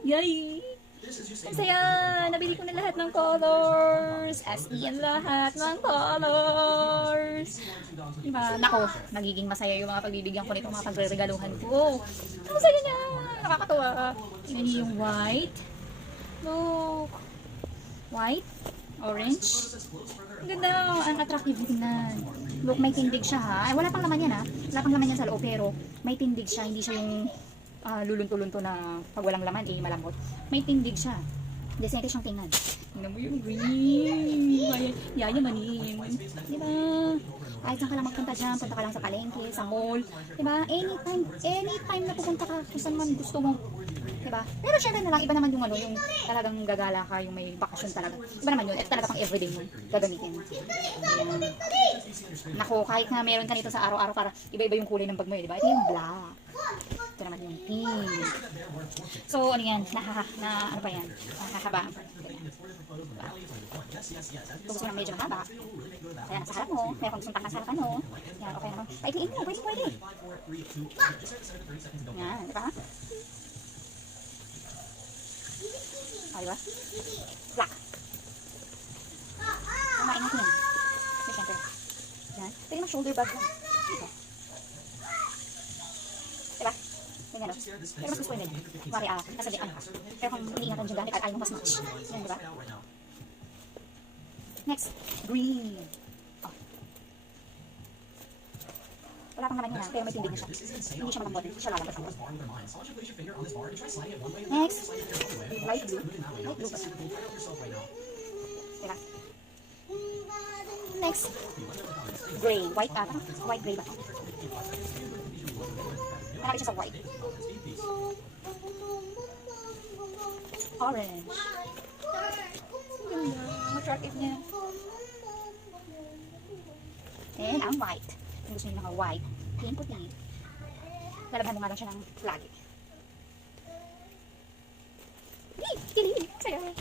Yay! Ang saya! Nabili ko na lahat ng colors. As in lahat ng colors. Diba? Nako, nagiging masaya yung mga pagbibigyan ko nito, mga pagre-regaluhan ko. Ang saya niya! Nakakatawa. Tingnan niyo yung white. Look. White. Orange. Ang ganda. Ang attractive tingnan. Look, may tindig siya ha. Ay, wala pang laman yan ha. Wala pang laman yan sa loob, pero may tindig siya. Hindi siya yung lulunto-lunto na pag walang laman, eh, malambot. May tindig siya. Decente siyang tingnan. Tingnan mo yung green. Yayamanin. Diba? Kahit saan ka lang magpunta dyan, punta ka lang sa palengke, sa mall. Diba? Anytime na pupunta ka, kung saan man gusto mo. Diba? Pero syempre na lang, iba naman yung ano, yung talagang gagala ka, yung may bakasyon talaga. Iba naman yun, at talaga pang everyday mo gagamitin. Ayan. Nako, kahit na meron ka nito sa araw-araw para iba-iba yung kulay ng bag mo, diba? Ito yung black. Ito naman yung pink. So, ano yan? Ano pa yan? Nakahaba. Kung gusto mo medyo mahaba, kaya nasa harap mo, kaya kung gusto mo sa harapan mo, yan, okay naman. Paikliin mo, pwede. Yan, diba? O, diba? Black. Kumain natin yan. So, syempre. Yan. Pwede mo shoulder bag yan. Diba? Diba? Ganyan, no? Pero mas gusto ko yun. Kumari, nasa di, ano ka. Pero kung iniingatan yung gamit, ayaw mo mas match. Yan, diba? Next, green. Oh. Wala pang naman yun ha, pero may tindig na siya. Hindi siya malambot, hindi siya lalambot. Next, light blue. Light blue ba? Diba? Next, gray. White ata. White gray ba? Marami siya sa white. Orange. Attractive niya. And ang white. Kung gusto niyo ng white, plain puti. Lalabhan mo nga lang siya ng lagi. Kili! Saya!